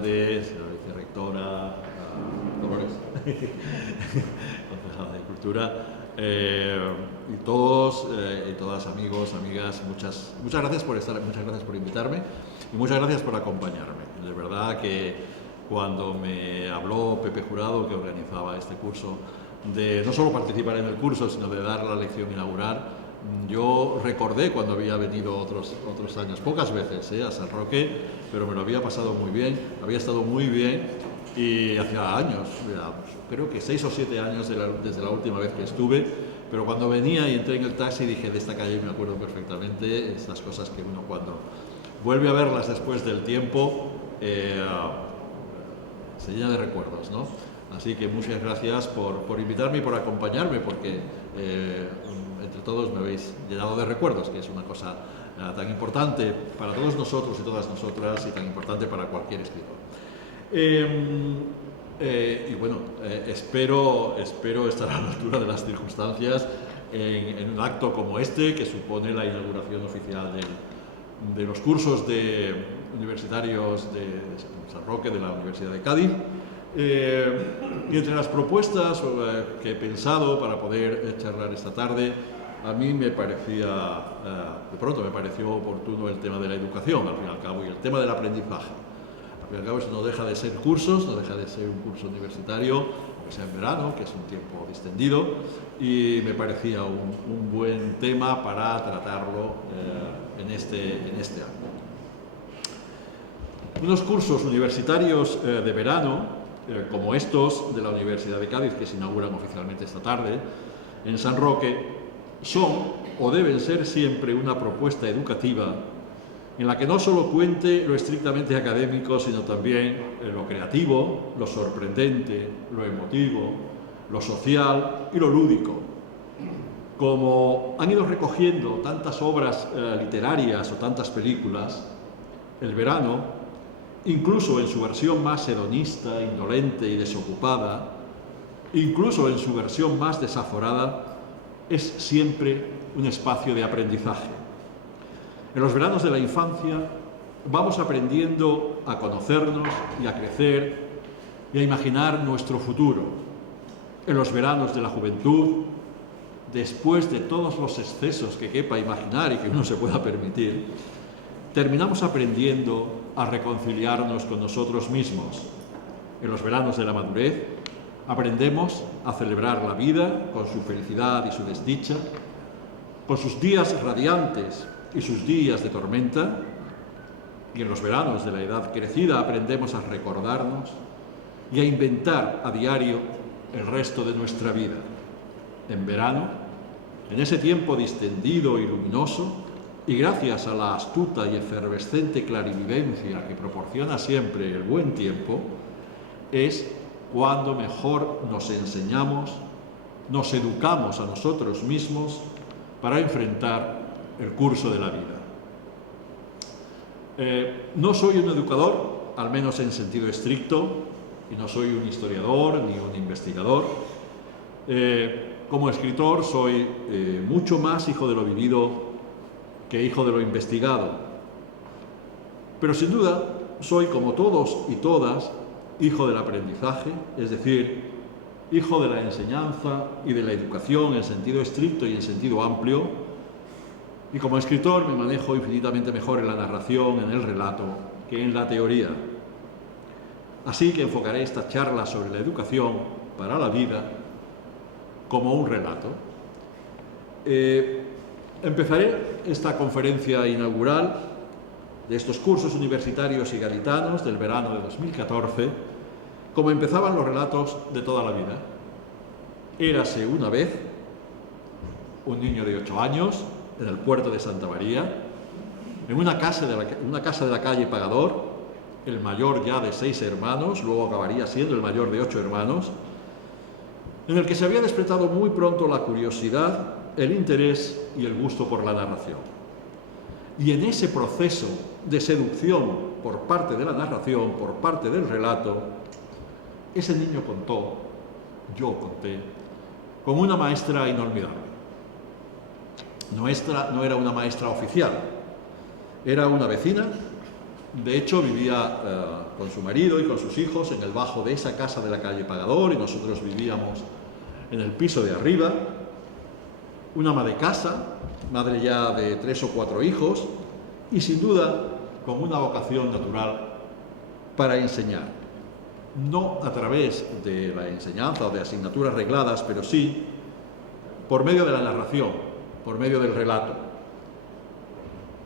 alcalde, señora vicerrectora, Dolores, concejala de Cultura, y todos y todas, amigos, amigas, muchas gracias por estar, muchas gracias por invitarme y muchas gracias por acompañarme. De verdad que cuando me habló Pepe Jurado, que organizaba este curso, de no solo participar en el curso, sino de dar la lección inaugural, yo recordé cuando había venido otros años, pocas veces, a San Roque, pero me lo había pasado muy bien, había estado muy bien, y hacía años, creo que 6 o 7 años desde la última vez que estuve, pero cuando venía y entré en el taxi dije, de esta calle me acuerdo perfectamente, estas cosas que uno cuando vuelve a verlas después del tiempo se llena de recuerdos, ¿no? Así que muchas gracias por invitarme y por acompañarme, porque entre todos me habéis llenado de recuerdos, que es una cosa tan importante para todos nosotros y todas nosotras y tan importante para cualquier escritor. Y bueno, espero estar a la altura de las circunstancias en un acto como este, que supone la inauguración oficial de los cursos universitarios de San Roque, de la Universidad de Cádiz. Y entre las propuestas que he pensado para poder charlar esta tarde, a mí me parecía, de pronto me pareció oportuno el tema de la educación, al fin y al cabo, y el tema del aprendizaje. Al fin y al cabo, eso no deja de ser cursos, no deja de ser un curso universitario, que sea en verano, que es un tiempo distendido, y me parecía un buen tema para tratarlo en este año. Unos cursos universitarios de verano, como estos de la Universidad de Cádiz, que se inauguran oficialmente esta tarde, en San Roque, son o deben ser siempre una propuesta educativa en la que no solo cuente lo estrictamente académico, sino también lo creativo, lo sorprendente, lo emotivo, lo social y lo lúdico. Como han ido recogiendo tantas obras literarias o tantas películas, el verano, incluso en su versión más hedonista, indolente y desocupada, incluso en su versión más desaforada, es siempre un espacio de aprendizaje. En los veranos de la infancia vamos aprendiendo a conocernos y a crecer y a imaginar nuestro futuro. En los veranos de la juventud, después de todos los excesos que quepa imaginar y que uno se pueda permitir, terminamos aprendiendo a reconciliarnos con nosotros mismos. En los veranos de la madurez aprendemos a celebrar la vida con su felicidad y su desdicha, con sus días radiantes y sus días de tormenta, y en los veranos de la edad crecida aprendemos a recordarnos y a inventar a diario el resto de nuestra vida. En verano, en ese tiempo distendido y luminoso, y gracias a la astuta y efervescente clarividencia que proporciona siempre el buen tiempo, es cuando mejor nos enseñamos, nos educamos a nosotros mismos para enfrentar el curso de la vida. No soy un educador, al menos en sentido estricto, y no soy un historiador ni un investigador. Como escritor soy mucho más hijo de lo vivido que hijo de lo investigado. Pero sin duda soy, como todos y todas, hijo del aprendizaje, es decir, hijo de la enseñanza y de la educación en sentido estricto y en sentido amplio, y como escritor me manejo infinitamente mejor en la narración, en el relato, que en la teoría. Así que enfocaré esta charla sobre la educación para la vida como un relato. Empezaré esta conferencia inaugural de estos cursos universitarios y gaditanos del verano de 2014, como empezaban los relatos de toda la vida. Érase una vez un niño de 8 años en el puerto de Santa María, en una casa de la calle Pagador, el mayor ya de 6 hermanos, luego acabaría siendo el mayor de 8 hermanos, en el que se había despertado muy pronto la curiosidad, el interés y el gusto por la narración. Y en ese proceso de seducción por parte de la narración, por parte del relato, ese niño contó, yo conté, con una maestra inolvidable. No era una maestra oficial, era una vecina De hecho, vivía con su marido y con sus hijos en el bajo de esa casa de la calle Pagador, y nosotros vivíamos en el piso de arriba. Una ama de casa, madre ya de 3 o 4 hijos, y sin duda con una vocación natural para enseñar. No a través de la enseñanza o de asignaturas regladas, pero sí por medio de la narración, por medio del relato.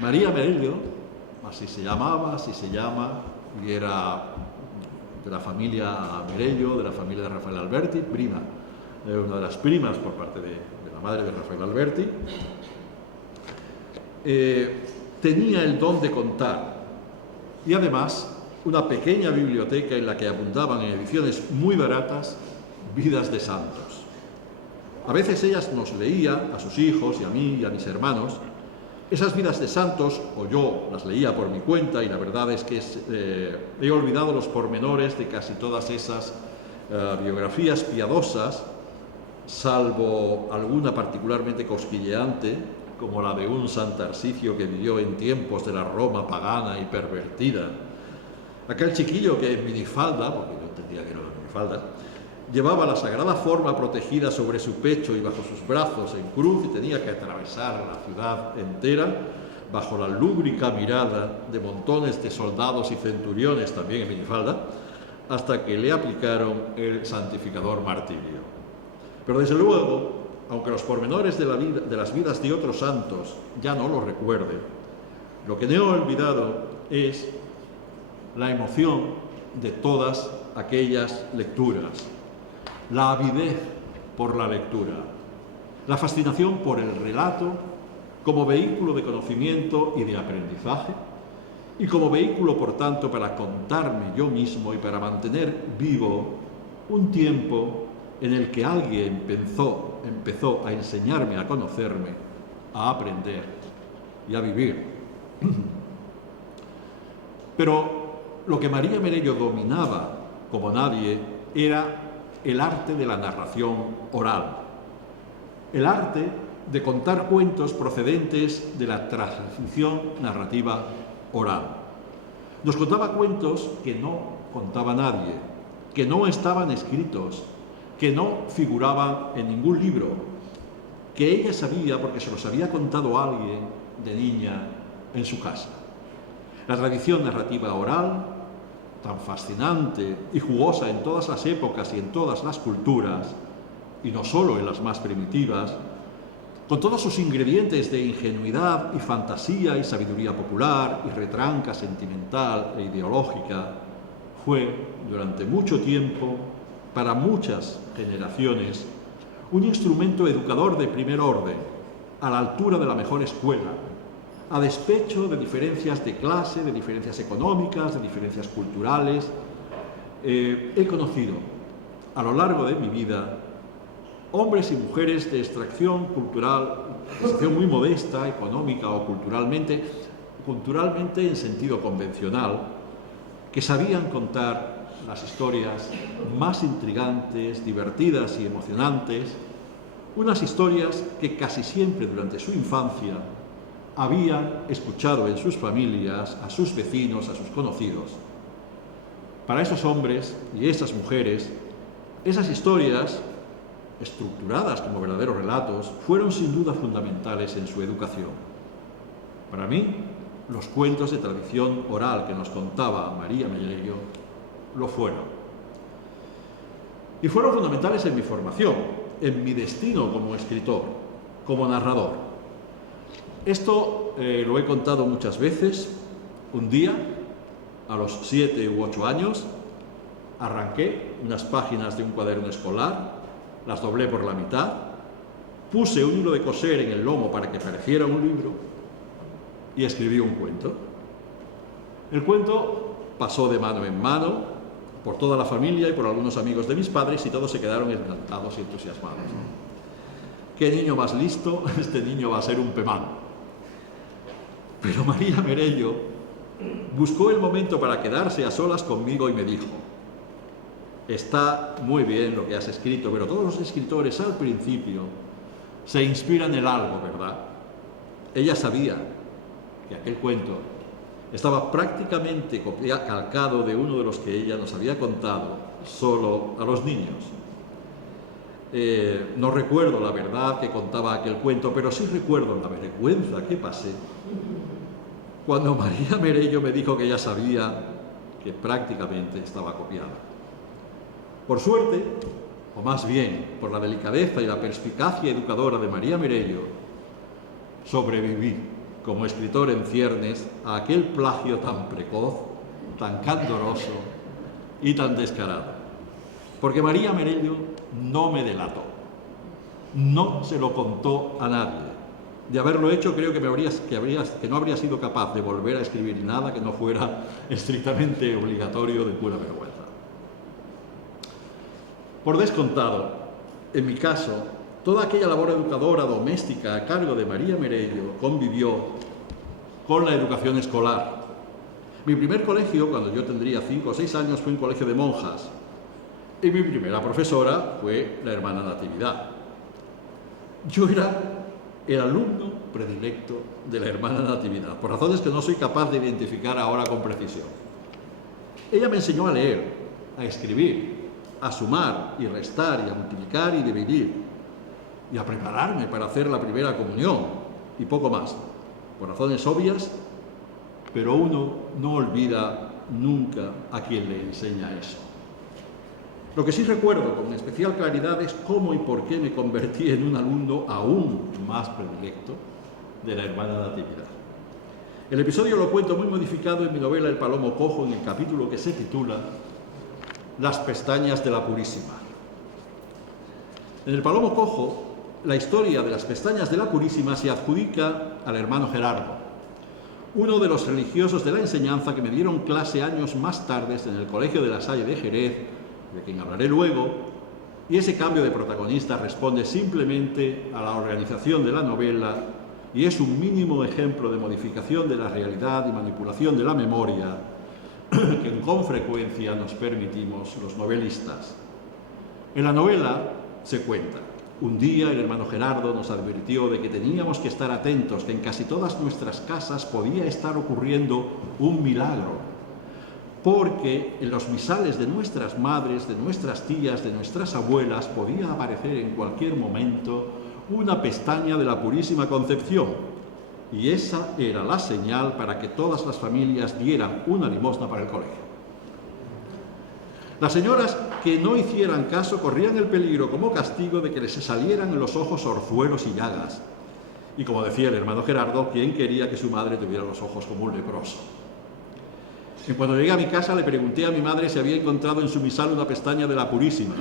María Merello, así se llamaba, así se llama, y era de la familia Merello, de la familia de Rafael Alberti, prima, una de las primas por parte de la madre de Rafael Alberti. Tenía el don de contar y además una pequeña biblioteca en la que abundaban en ediciones muy baratas vidas de santos. A veces ella nos leía, a sus hijos y a mí y a mis hermanos, esas vidas de santos, o yo las leía por mi cuenta, y la verdad es que he olvidado los pormenores de casi todas esas biografías piadosas, salvo alguna particularmente cosquilleante, como la de un San Tarsicio que vivió en tiempos de la Roma pagana y pervertida. Aquel chiquillo que en minifalda, porque yo entendía que era una minifalda, llevaba la sagrada forma protegida sobre su pecho y bajo sus brazos en cruz, y tenía que atravesar la ciudad entera bajo la lúbrica mirada de montones de soldados y centuriones, también en minifalda, hasta que le aplicaron el santificador martirio. Pero desde luego, aunque los pormenores de las vidas de otros santos ya no los recuerde, lo que no he olvidado es la emoción de todas aquellas lecturas, la avidez por la lectura, la fascinación por el relato como vehículo de conocimiento y de aprendizaje, y como vehículo, por tanto, para contarme yo mismo y para mantener vivo un tiempo en el que alguien empezó a enseñarme a conocerme, a aprender y a vivir. Pero lo que María Merello dominaba como nadie era el arte de la narración oral, el arte de contar cuentos procedentes de la tradición narrativa oral. Nos contaba cuentos que no contaba nadie, que no estaban escritos, que no figuraban en ningún libro, que ella sabía porque se los había contado a alguien de niña en su casa. La tradición narrativa oral, tan fascinante y jugosa en todas las épocas y en todas las culturas, y no solo en las más primitivas, con todos sus ingredientes de ingenuidad y fantasía y sabiduría popular y retranca sentimental e ideológica, fue durante mucho tiempo, para muchas generaciones, un instrumento educador de primer orden, a la altura de la mejor escuela, a despecho de diferencias de clase, de diferencias económicas, de diferencias culturales. He conocido a lo largo de mi vida hombres y mujeres de extracción cultural, de extracción muy modesta, económica o culturalmente en sentido convencional, que sabían contar las historias más intrigantes, divertidas y emocionantes, unas historias que casi siempre durante su infancia habían escuchado en sus familias, a sus vecinos, a sus conocidos. Para esos hombres y esas mujeres, esas historias, estructuradas como verdaderos relatos, fueron sin duda fundamentales en su educación. Para mí, los cuentos de tradición oral que nos contaba María Merello lo fueron. Y fueron fundamentales en mi formación, en mi destino como escritor, como narrador. Esto lo he contado muchas veces. Un día, a los 7 u 8 años, arranqué unas páginas de un cuaderno escolar, las doblé por la mitad, puse un hilo de coser en el lomo para que pareciera un libro y escribí un cuento. El cuento pasó de mano en mano por toda la familia y por algunos amigos de mis padres, y todos se quedaron encantados y entusiasmados. ¿Qué niño más listo? Este niño va a ser un pemán. Pero María Merello buscó el momento para quedarse a solas conmigo y me dijo: está muy bien lo que has escrito, pero todos los escritores al principio se inspiran en algo, ¿verdad? Ella sabía que aquel cuento Estaba prácticamente calcado de uno de los que ella nos había contado solo a los niños. No recuerdo la verdad que contaba aquel cuento, pero sí recuerdo la vergüenza que pasé cuando María Merello me dijo que ella sabía que prácticamente estaba copiada. Por suerte, o más bien por la delicadeza y la perspicacia educadora de María Merello, sobreviví como escritor en ciernes a aquel plagio tan precoz, tan candoroso y tan descarado. Porque María Merello no me delató, no se lo contó a nadie. De haberlo hecho, creo que no habría sido capaz de volver a escribir nada que no fuera estrictamente obligatorio de pura vergüenza. Por descontado, en mi caso, toda aquella labor educadora doméstica a cargo de María Merello convivió con la educación escolar. Mi primer colegio, cuando yo tendría 5 o 6 años, fue un colegio de monjas. Y mi primera profesora fue la hermana Natividad. Yo era el alumno predilecto de la hermana Natividad, por razones que no soy capaz de identificar ahora con precisión. Ella me enseñó a leer, a escribir, a sumar y restar y a multiplicar y dividir, y a prepararme para hacer la primera comunión, y poco más, por razones obvias, pero uno no olvida nunca a quien le enseña eso. Lo que sí recuerdo con especial claridad es cómo y por qué me convertí en un alumno aún más predilecto de la hermana Natividad. El episodio lo cuento muy modificado en mi novela El Palomo Cojo, en el capítulo que se titula Las pestañas de la Purísima. En El Palomo Cojo, la historia de las pestañas de la Purísima se adjudica al hermano Gerardo, uno de los religiosos de la enseñanza que me dieron clase años más tarde en el Colegio de la Salle de Jerez, de quien hablaré luego, y ese cambio de protagonista responde simplemente a la organización de la novela y es un mínimo ejemplo de modificación de la realidad y manipulación de la memoria que con frecuencia nos permitimos los novelistas. En la novela se cuenta: un día el hermano Gerardo nos advirtió de que teníamos que estar atentos, que en casi todas nuestras casas podía estar ocurriendo un milagro, porque en los misales de nuestras madres, de nuestras tías, de nuestras abuelas, podía aparecer en cualquier momento una pestaña de la Purísima Concepción, y esa era la señal para que todas las familias dieran una limosna para el colegio. Las señoras que no hicieran caso corrían el peligro como castigo de que les salieran en los ojos orzuelos y llagas. Y como decía el hermano Gerardo, ¿quién quería que su madre tuviera los ojos como un leproso? Y cuando llegué a mi casa le pregunté a mi madre si había encontrado en su misal una pestaña de la Purísima.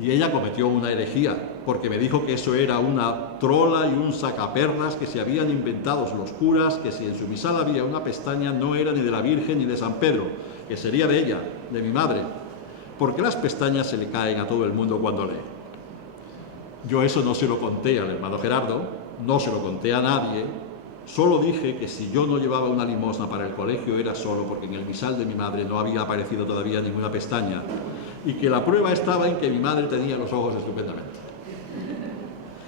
Y ella cometió una herejía, porque me dijo que eso era una trola y un sacaperras que se habían inventado los curas, que si en su misal había una pestaña no era ni de la Virgen ni de San Pedro, que sería de ella, de mi madre, porque las pestañas se le caen a todo el mundo cuando lee. Yo eso no se lo conté al hermano Gerardo, no se lo conté a nadie, solo dije que si yo no llevaba una limosna para el colegio era solo porque en el misal de mi madre no había aparecido todavía ninguna pestaña y que la prueba estaba en que mi madre tenía los ojos estupendamente.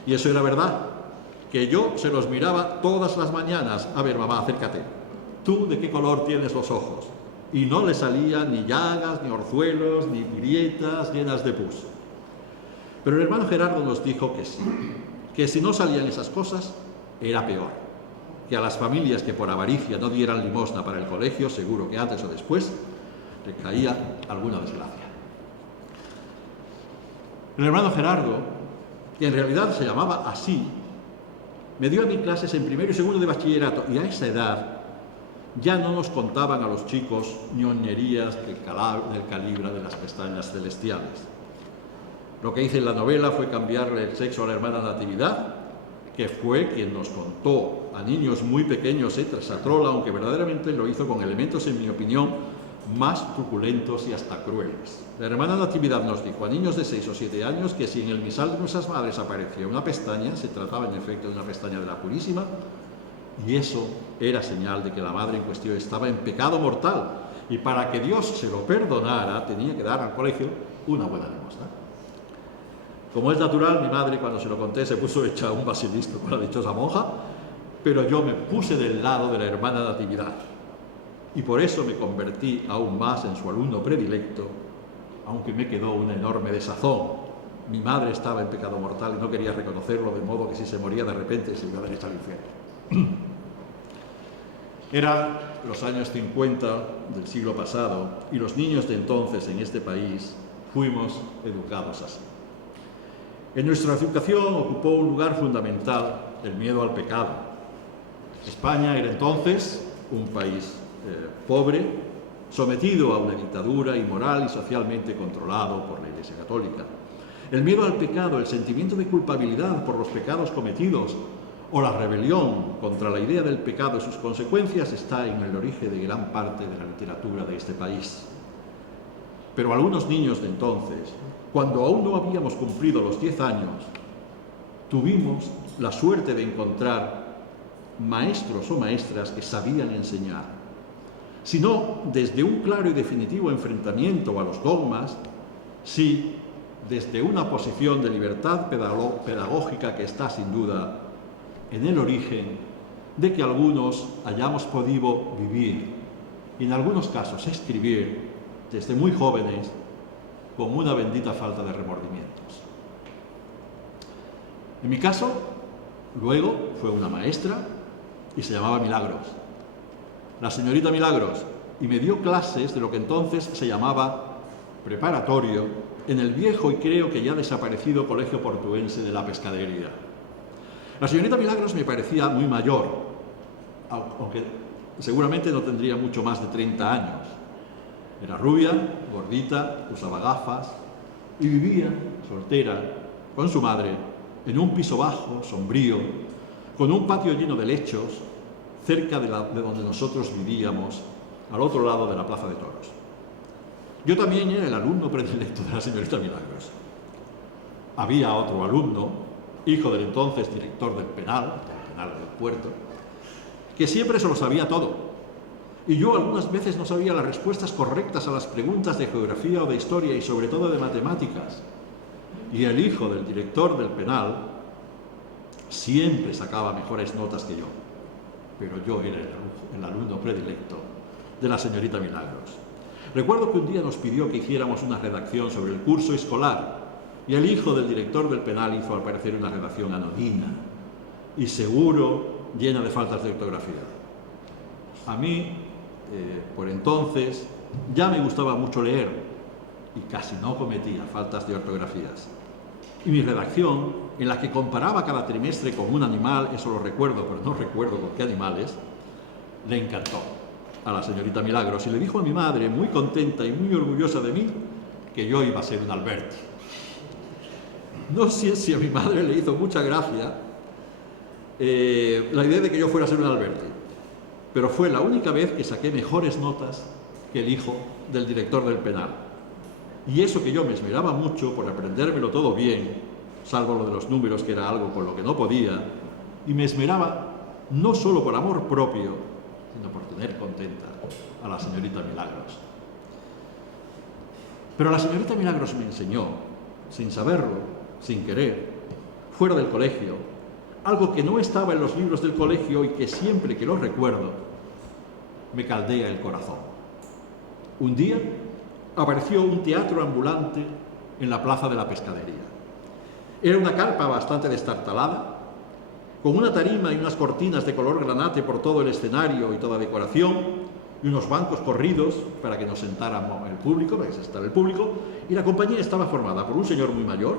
Y eso era verdad, que yo se los miraba todas las mañanas. A ver, mamá, acércate. ¿Tú de qué color tienes los ojos? Y no le salían ni llagas, ni orzuelos, ni grietas llenas de pus. Pero el hermano Gerardo nos dijo que sí, que si no salían esas cosas, era peor. Que a las familias que por avaricia no dieran limosna para el colegio, seguro que antes o después, le caía alguna desgracia. El hermano Gerardo, que en realidad se llamaba así, me dio a mí clases en primero y segundo de bachillerato, y a esa edad ya no nos contaban a los chicos ñoñerías del calibre de las pestañas celestiales. Lo que hice en la novela fue cambiarle el sexo a la hermana Natividad, que fue quien nos contó a niños muy pequeños esa trola, aunque verdaderamente lo hizo con elementos, en mi opinión, más truculentos y hasta crueles. La hermana Natividad nos dijo a niños de 6 o 7 años que si en el misal de nuestras madres aparecía una pestaña, se trataba en efecto de una pestaña de la Purísima, y eso era señal de que la madre en cuestión estaba en pecado mortal, y para que Dios se lo perdonara tenía que dar al colegio una buena limosna. Como es natural, mi madre, cuando se lo conté, se puso hecha un basilisco con la dichosa monja, pero yo me puse del lado de la hermana Natividad. y por eso me convertí aún más en su alumno predilecto, aunque me quedó una enorme desazón. Mi madre estaba en pecado mortal y no quería reconocerlo, de modo que si se moría de repente se iba derecho al infierno. Eran los años 50 del siglo pasado y los niños de entonces en este país fuimos educados así. En nuestra educación ocupó un lugar fundamental el miedo al pecado. España era entonces un país pobre, sometido a una dictadura inmoral y socialmente controlado por la Iglesia Católica. El miedo al pecado, el sentimiento de culpabilidad por los pecados cometidos o la rebelión contra la idea del pecado y sus consecuencias está en el origen de gran parte de la literatura de este país. Pero algunos niños de entonces, cuando aún no habíamos cumplido los 10 años, tuvimos la suerte de encontrar maestros o maestras que sabían enseñar, sino desde un claro y definitivo enfrentamiento a los dogmas, sí, desde una posición de libertad pedagógica que está sin duda en el origen de que algunos hayamos podido vivir y en algunos casos escribir desde muy jóvenes con una bendita falta de remordimientos. En mi caso, luego fue una maestra y se llamaba Milagros, la señorita Milagros, y me dio clases de lo que entonces se llamaba preparatorio en el viejo y creo que ya desaparecido Colegio Portuense de la Pescadería. La señorita Milagros me parecía muy mayor, aunque seguramente no tendría mucho más de 30 años. Era rubia, gordita, usaba gafas y vivía soltera con su madre en un piso bajo, sombrío, con un patio lleno de lechos, cerca de donde nosotros vivíamos, al otro lado de la Plaza de Toros. Yo también era el alumno predilecto de la señorita Milagros. Había otro alumno, hijo del entonces director del penal del puerto, que siempre se lo sabía todo. Y yo algunas veces no sabía las respuestas correctas a las preguntas de geografía o de historia y sobre todo de matemáticas. Y el hijo del director del penal siempre sacaba mejores notas que yo. Pero yo era el alumno predilecto de la señorita Milagros. Recuerdo que un día nos pidió que hiciéramos una redacción sobre el curso escolar y el hijo del director del penal hizo al parecer una redacción anodina y seguro llena de faltas de ortografía. A mí, por entonces, ya me gustaba mucho leer y casi no cometía faltas de ortografías. Y mi redacción, en la que comparaba cada trimestre con un animal, eso lo recuerdo, pero no recuerdo con qué animales, le encantó a la señorita Milagros y le dijo a mi madre, muy contenta y muy orgullosa de mí, que yo iba a ser un Alberti. No sé si a mi madre le hizo mucha gracia la idea de que yo fuera a ser un Alberti, pero fue la única vez que saqué mejores notas que el hijo del director del penal. Y eso que yo me esmeraba mucho por aprendérmelo todo bien, salvo lo de los números, que era algo con lo que no podía, y me esmeraba no solo por amor propio, sino por tener contenta a la señorita Milagros. Pero la señorita Milagros me enseñó, sin saberlo, sin querer, fuera del colegio, algo que no estaba en los libros del colegio y que siempre que lo recuerdo, me caldea el corazón. Un día apareció un teatro ambulante en la Plaza de la Pescadería. Era una carpa bastante destartalada, con una tarima y unas cortinas de color granate por todo el escenario y toda decoración, y unos bancos corridos para que nos sentáramos el público, para que se sentara el público, y la compañía estaba formada por un señor muy mayor,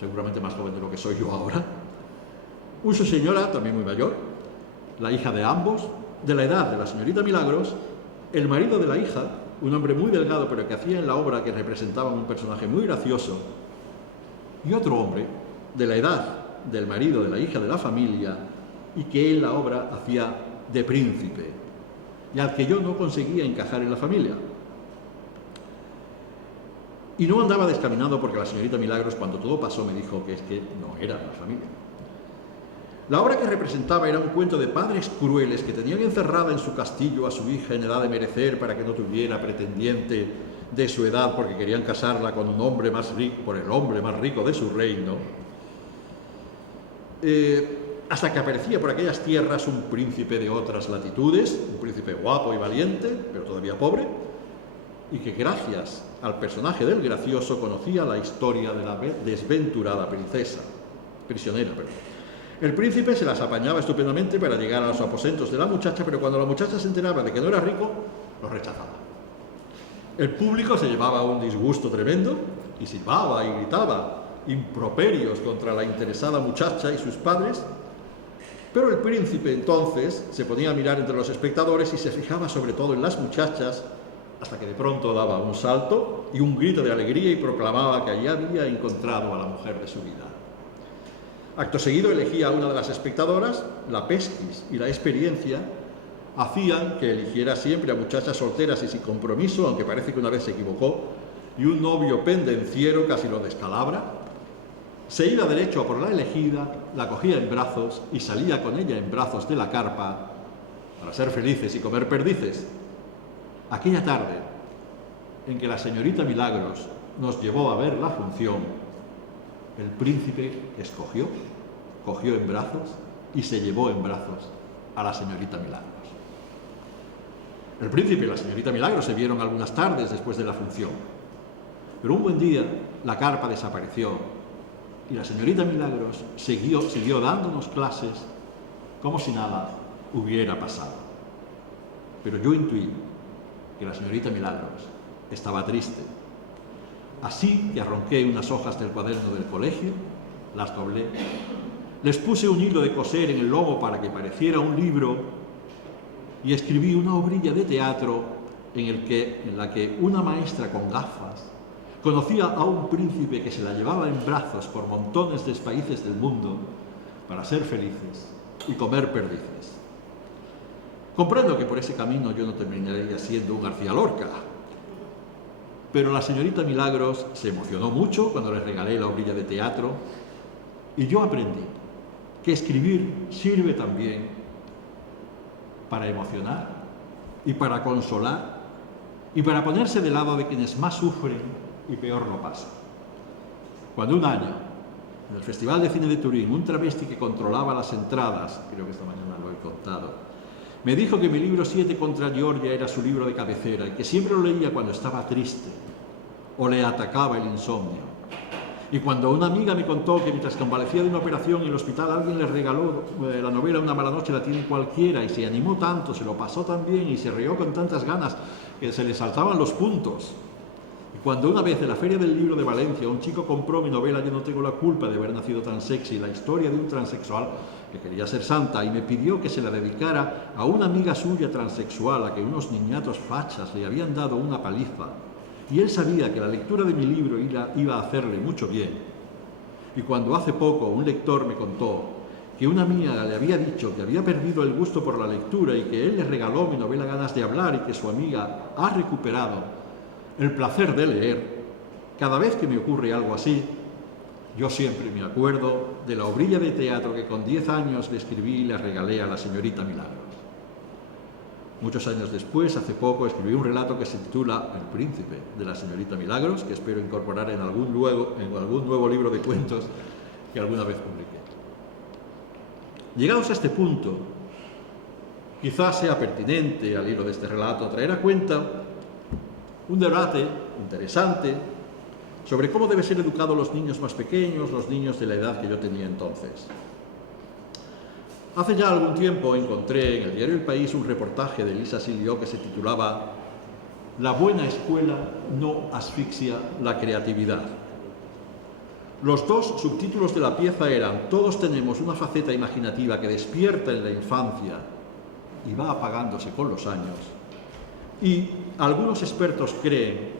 seguramente más joven de lo que soy yo ahora, una señora también muy mayor, la hija de ambos, de la edad de la señorita Milagros, el marido de la hija, un hombre muy delgado pero que hacía en la obra que representaba un personaje muy gracioso, y otro hombre de la edad del marido de la hija de la familia y que en la obra hacía de príncipe y al que yo no conseguía encajar en la familia. Y no andaba descaminado porque la señorita Milagros, cuando todo pasó, me dijo que es que no era la familia. La obra que representaba era un cuento de padres crueles que tenían encerrada en su castillo a su hija en edad de merecer para que no tuviera pretendiente de su edad porque querían casarla con un hombre más rico, por el hombre más rico de su reino. hasta que aparecía por aquellas tierras un príncipe de otras latitudes, un príncipe guapo y valiente, pero todavía pobre, y que gracias al personaje del gracioso conocía la historia de la desventurada prisionera. El príncipe se las apañaba estupendamente para llegar a los aposentos de la muchacha, pero cuando la muchacha se enteraba de que no era rico, lo rechazaba. El público se llevaba un disgusto tremendo y silbaba y gritaba improperios contra la interesada muchacha y sus padres, pero el príncipe entonces se ponía a mirar entre los espectadores y se fijaba sobre todo en las muchachas, hasta que de pronto daba un salto y un grito de alegría y proclamaba que allí había encontrado a la mujer de su vida. Acto seguido elegía a una de las espectadoras. La pesquis y la experiencia hacían que eligiera siempre a muchachas solteras y sin compromiso, aunque parece que una vez se equivocó, y un novio pendenciero casi lo descalabra. Se iba derecho a por la elegida, la cogía en brazos y salía con ella en brazos de la carpa para ser felices y comer perdices. Aquella tarde en que la señorita Milagros nos llevó a ver la función, el príncipe escogió, cogió en brazos y se llevó en brazos a la señorita Milagros. El príncipe y la señorita Milagros se vieron algunas tardes después de la función, pero un buen día la carpa desapareció y la señorita Milagros siguió dándonos clases como si nada hubiera pasado. Pero yo intuí que la señorita Milagros estaba triste. Así que arranqué unas hojas del cuaderno del colegio, las doblé, les puse un hilo de coser en el lomo para que pareciera un libro y escribí una obrilla de teatro en la que una maestra con gafas conocía a un príncipe que se la llevaba en brazos por montones de países del mundo para ser felices y comer perdices. Comprendo que por ese camino yo no terminaría siendo un García Lorca, pero la señorita Milagros se emocionó mucho cuando le regalé la obrilla de teatro y yo aprendí que escribir sirve también para emocionar y para consolar y para ponerse del lado de quienes más sufren y peor lo pasan. Cuando un año, en el Festival de Cine de Turín, un travesti que controlaba las entradas, creo que esta mañana lo he contado, me dijo que mi libro 7 contra Georgia era su libro de cabecera y que siempre lo leía cuando estaba triste o le atacaba el insomnio. Y cuando una amiga me contó que mientras convalecía de una operación en el hospital alguien le regaló la novela Una mala noche la tiene cualquiera y se animó tanto, se lo pasó tan bien y se rió con tantas ganas que se le saltaban los puntos. Y cuando una vez en la Feria del Libro de Valencia un chico compró mi novela Yo no tengo la culpa de haber nacido tan sexy, la historia de un transexual que quería ser santa y me pidió que se la dedicara a una amiga suya transexual a que unos niñatos fachas le habían dado una paliza, y él sabía que la lectura de mi libro iba a hacerle mucho bien. Y cuando hace poco un lector me contó que una amiga le había dicho que había perdido el gusto por la lectura y que él le regaló mi novela Ganas de hablar y que su amiga ha recuperado el placer de leer, cada vez que me ocurre algo así, yo siempre me acuerdo de la obrilla de teatro que con 10 años le escribí y le regalé a la señorita Milagros. Muchos años después, hace poco, escribí un relato que se titula El príncipe de la señorita Milagros, que espero incorporar en algún nuevo libro de cuentos que alguna vez publique. Llegados a este punto, quizás sea pertinente, al hilo de este relato, traer a cuenta un debate interesante sobre cómo deben ser educados los niños más pequeños, los niños de la edad que yo tenía entonces. Hace ya algún tiempo encontré en el diario El País un reportaje de Elisa Silió que se titulaba La buena escuela no asfixia la creatividad. Los dos subtítulos de la pieza eran Todos tenemos una faceta imaginativa que despierta en la infancia y va apagándose con los años, y algunos expertos creen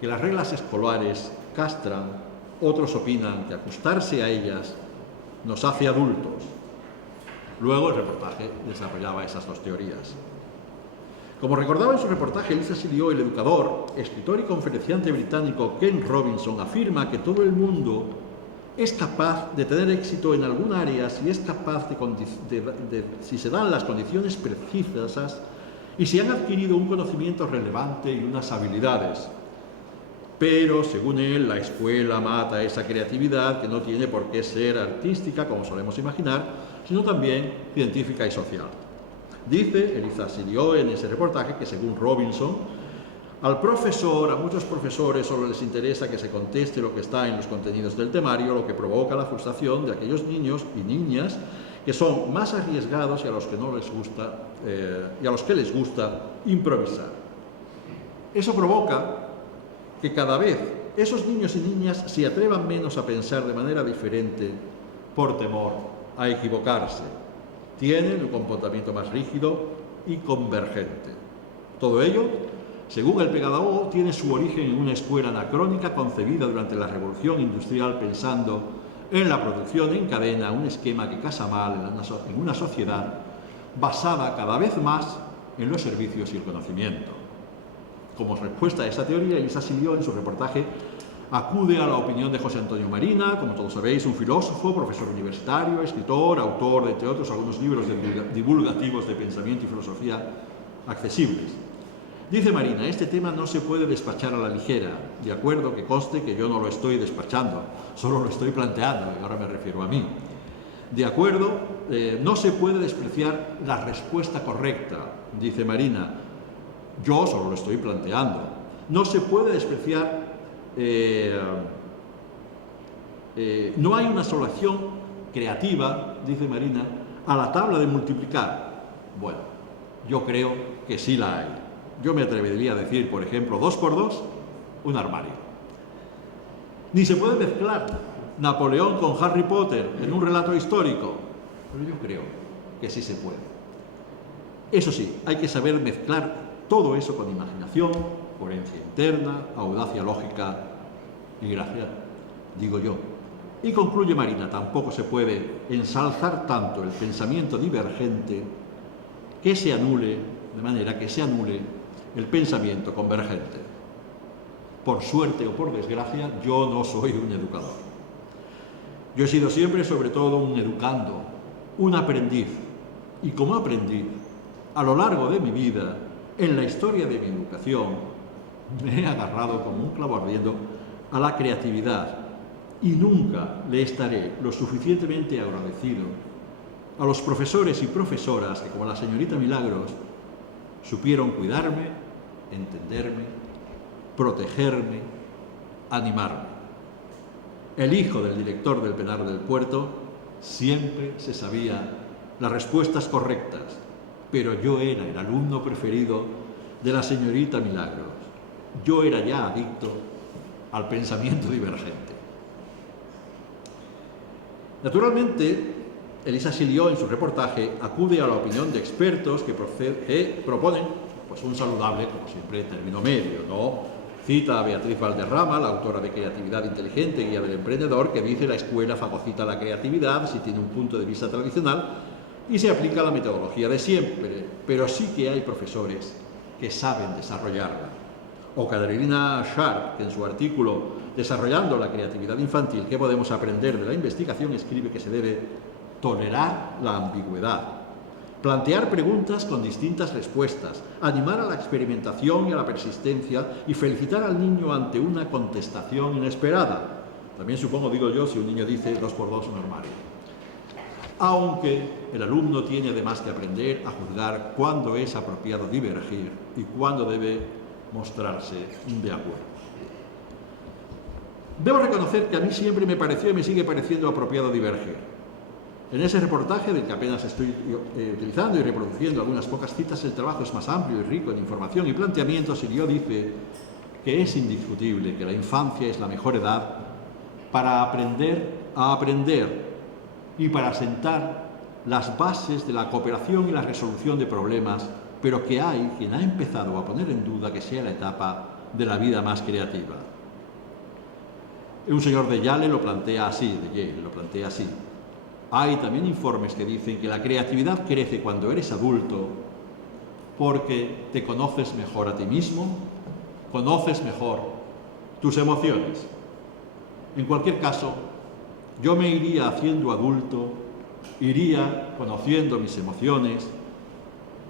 que las reglas escolares castran, otros opinan que ajustarse a ellas nos hace adultos. Luego el reportaje desarrollaba esas dos teorías. Como recordaba en su reportaje Elisa Silió, el educador, escritor y conferenciante británico Ken Robinson afirma que todo el mundo es capaz de tener éxito en algún área si se dan las condiciones precisas y si han adquirido un conocimiento relevante y unas habilidades. Pero, según él, la escuela mata esa creatividad que no tiene por qué ser artística, como solemos imaginar, sino también científica y social. Dice Elisa Silió en ese reportaje que, según Robinson, a muchos profesores solo les interesa que se conteste lo que está en los contenidos del temario, lo que provoca la frustración de aquellos niños y niñas que son más arriesgados y a los que no les gusta y a los que les gusta improvisar. Eso provoca que cada vez esos niños y niñas se atrevan menos a pensar de manera diferente por temor a equivocarse. Tienen un comportamiento más rígido y convergente. Todo ello, según el pedagogo, tiene su origen en una escuela anacrónica concebida durante la Revolución Industrial pensando en la producción en cadena, un esquema que casa mal en una sociedad basada cada vez más en los servicios y el conocimiento. Como respuesta a esa teoría, Elisa Silió, en su reportaje, acude a la opinión de José Antonio Marina, como todos sabéis, un filósofo, profesor universitario, escritor, autor de, entre otros, algunos libros divulgativos de pensamiento y filosofía accesibles. Dice Marina, este tema no se puede despachar a la ligera, de acuerdo, que conste que yo no lo estoy despachando, solo lo estoy planteando, y ahora me refiero a mí. De acuerdo, no se puede despreciar la respuesta correcta, dice Marina, yo solo lo estoy planteando. No se puede despreciar, no hay una solución creativa, dice Marina, a la tabla de multiplicar. Bueno, yo creo que sí la hay. Yo me atrevería a decir, por ejemplo, 2 por 2, un armario. Ni se puede mezclar Napoleón con Harry Potter en un relato histórico, pero yo creo que sí se puede. Eso sí, hay que saber mezclar todo eso con imaginación, coherencia interna, audacia lógica y gracia, digo yo. Y concluye Marina, tampoco se puede ensalzar tanto el pensamiento divergente que se anule, de manera que se anule el pensamiento convergente. Por suerte o por desgracia, yo no soy un educador. Yo he sido siempre, sobre todo, un educando, un aprendiz. Y como aprendiz, a lo largo de mi vida, en la historia de mi educación, me he agarrado como un clavo ardiendo a la creatividad y nunca le estaré lo suficientemente agradecido a los profesores y profesoras que, como la señorita Milagros, supieron cuidarme, entenderme, protegerme, animarme. El hijo del director del Penar del Puerto siempre se sabía las respuestas correctas, pero yo era el alumno preferido de la señorita Milagros. Yo era ya adicto al pensamiento divergente. Naturalmente, Elisa Silió, en su reportaje, acude a la opinión de expertos que proponen pues, un saludable, como siempre, término medio, ¿no? Cita a Beatriz Valderrama, la autora de Creatividad Inteligente, Guía del Emprendedor, que dice: la escuela fagocita la creatividad si tiene un punto de vista tradicional y se aplica la metodología de siempre, pero sí que hay profesores que saben desarrollarla. O Carolina Sharp, que en su artículo Desarrollando la creatividad infantil, ¿qué podemos aprender de la investigación?, escribe que se debe tolerar la ambigüedad, plantear preguntas con distintas respuestas, animar a la experimentación y a la persistencia y felicitar al niño ante una contestación inesperada. También supongo, digo yo, si un niño dice 2 por 2 un armario. Aunque el alumno tiene además que aprender a juzgar cuándo es apropiado divergir y cuándo debe mostrarse de acuerdo. Debo reconocer que a mí siempre me pareció y me sigue pareciendo apropiado divergir. En ese reportaje, del que apenas estoy utilizando y reproduciendo algunas pocas citas, el trabajo es más amplio y rico en información y planteamientos. Silió dice que es indiscutible que la infancia es la mejor edad para aprender a aprender y para sentar las bases de la cooperación y la resolución de problemas, pero que hay quien ha empezado a poner en duda que sea la etapa de la vida más creativa. Un señor de Yale lo plantea así, Hay también informes que dicen que la creatividad crece cuando eres adulto porque te conoces mejor a ti mismo, conoces mejor tus emociones. En cualquier caso, yo me iría haciendo adulto, iría conociendo mis emociones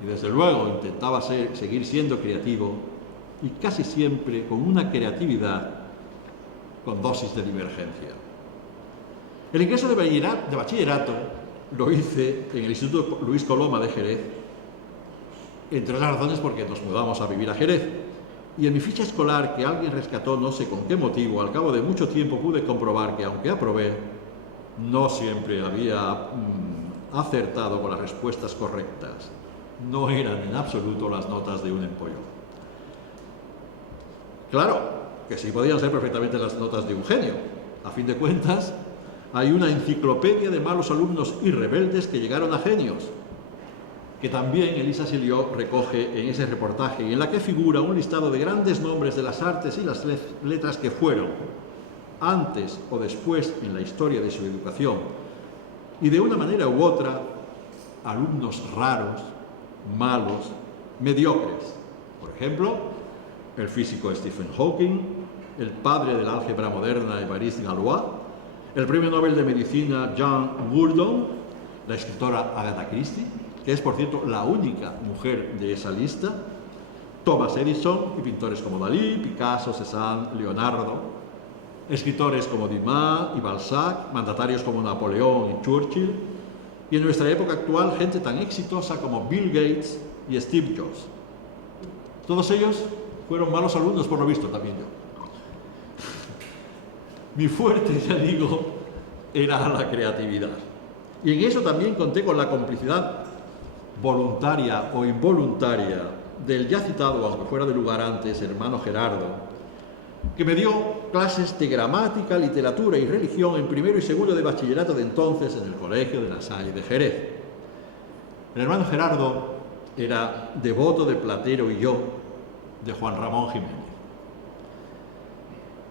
y desde luego intentaba seguir siendo creativo y casi siempre con una creatividad con dosis de divergencia. El ingreso de bachillerato lo hice en el Instituto Luis Coloma de Jerez, entre otras razones porque nos mudamos a vivir a Jerez. Y en mi ficha escolar, que alguien rescató no sé con qué motivo, al cabo de mucho tiempo pude comprobar que, aunque aprobé, no siempre había acertado con las respuestas correctas. No eran en absoluto las notas de un empollo. Claro, que sí podían ser perfectamente las notas de un genio. A fin de cuentas, hay una enciclopedia de malos alumnos y rebeldes que llegaron a genios, que también Elisa Silió recoge en ese reportaje, y en la que figura un listado de grandes nombres de las artes y las letras que fueron, antes o después en la historia de su educación, y de una manera u otra, alumnos raros, malos, mediocres. Por ejemplo, el físico Stephen Hawking, el padre de la álgebra moderna Évariste Galois, el premio Nobel de Medicina Jean Gourdon, la escritora Agatha Christie, que es, por cierto, la única mujer de esa lista, Thomas Edison y pintores como Dalí, Picasso, Cézanne, Leonardo, escritores como Dumas y Balzac, mandatarios como Napoleón y Churchill, y en nuestra época actual gente tan exitosa como Bill Gates y Steve Jobs. Todos ellos fueron malos alumnos, por lo visto, también yo. Mi fuerte, ya digo, era la creatividad. Y en eso también conté con la complicidad voluntaria o involuntaria del ya citado, aunque fuera de lugar antes, hermano Gerardo, que me dio clases de gramática, literatura y religión en primero y segundo de bachillerato de entonces en el Colegio de La Salle de Jerez. El hermano Gerardo era devoto de Platero y yo, de Juan Ramón Jiménez.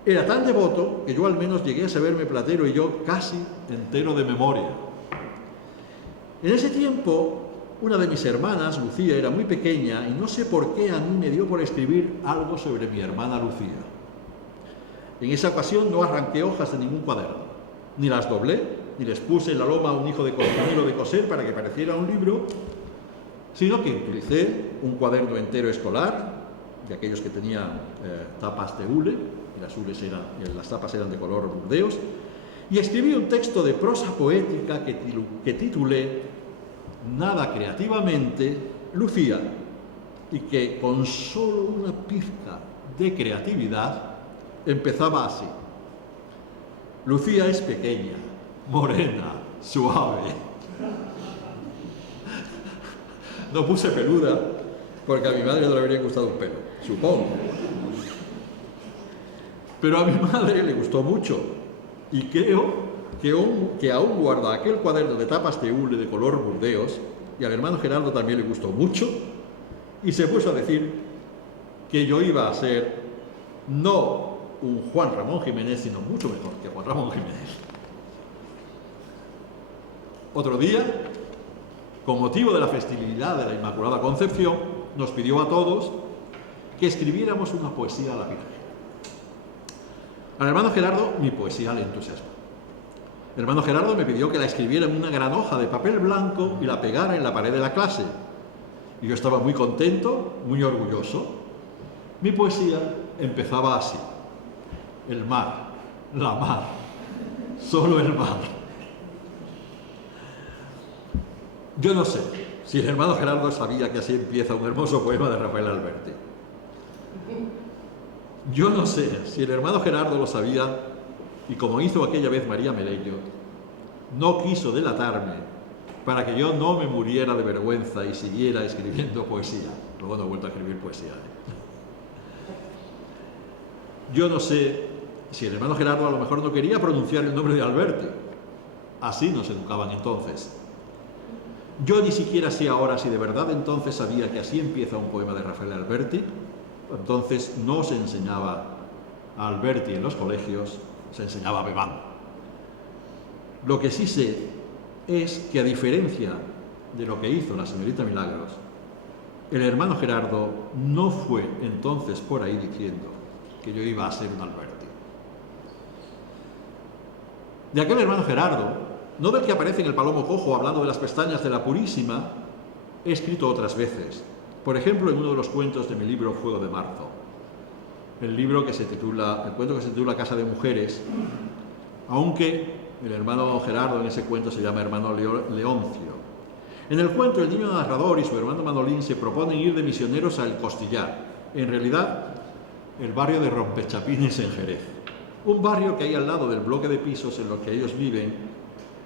Era tan devoto que yo al menos llegué a saberme Platero y yo casi entero de memoria. En ese tiempo, una de mis hermanas, Lucía, era muy pequeña y no sé por qué a mí me dio por escribir algo sobre mi hermana Lucía. En esa ocasión no arranqué hojas de ningún cuaderno, ni las doblé, ni les puse en la loma a un hilo de coser para que pareciera un libro, sino que utilicé un cuaderno entero escolar, de aquellos que tenían tapas de hule, y las tapas eran de color burdeos, y escribí un texto de prosa poética que titulé Nada creativamente, Lucía, y que con solo una pizca de creatividad empezaba así. Lucía es pequeña, morena, suave. No puse peluda, porque a mi madre no le habría gustado un pelo, supongo. Pero a mi madre le gustó mucho, y creo que aún guarda aquel cuaderno de tapas de hule de color burdeos, y al hermano Gerardo también le gustó mucho, y se puso a decir que yo iba a ser no un Juan Ramón Jiménez, sino mucho mejor que Juan Ramón Jiménez. Otro día, con motivo de la festividad de la Inmaculada Concepción, nos pidió a todos que escribiéramos una poesía a la Virgen. Al hermano Gerardo mi poesía le entusiasmó. El hermano Gerardo me pidió que la escribiera en una gran hoja de papel blanco y la pegara en la pared de la clase. Y yo estaba muy contento, muy orgulloso. Mi poesía empezaba así: el mar, la mar, solo el mar. Yo no sé si el hermano Gerardo sabía que así empieza un hermoso poema de Rafael Alberti. Yo no sé si el hermano Gerardo lo sabía y, como hizo aquella vez María Melello, no quiso delatarme para que yo no me muriera de vergüenza y siguiera escribiendo poesía. Luego no he vuelto a escribir poesía. Yo no sé si el hermano Gerardo a lo mejor no quería pronunciar el nombre de Alberti. Así nos educaban entonces. Yo ni siquiera sé ahora si de verdad entonces sabía que así empieza un poema de Rafael Alberti. Entonces no se enseñaba a Alberti en los colegios, se enseñaba a Bebán. Lo que sí sé es que, a diferencia de lo que hizo la señorita Milagros, el hermano Gerardo no fue entonces por ahí diciendo que yo iba a ser un Alberti. De aquel hermano Gerardo, no del que aparece en el Palomo Cojo hablando de las pestañas de la Purísima, he escrito otras veces. Por ejemplo, en uno de los cuentos de mi libro Fuego de Marzo, el cuento que se titula Casa de Mujeres, aunque El hermano Gerardo en ese cuento se llama hermano Leoncio. En el cuento, el niño narrador y su hermano Manolín se proponen ir de misioneros a El Costillar, en realidad el barrio de Rompechapines en Jerez, un barrio que hay al lado del bloque de pisos en los que ellos viven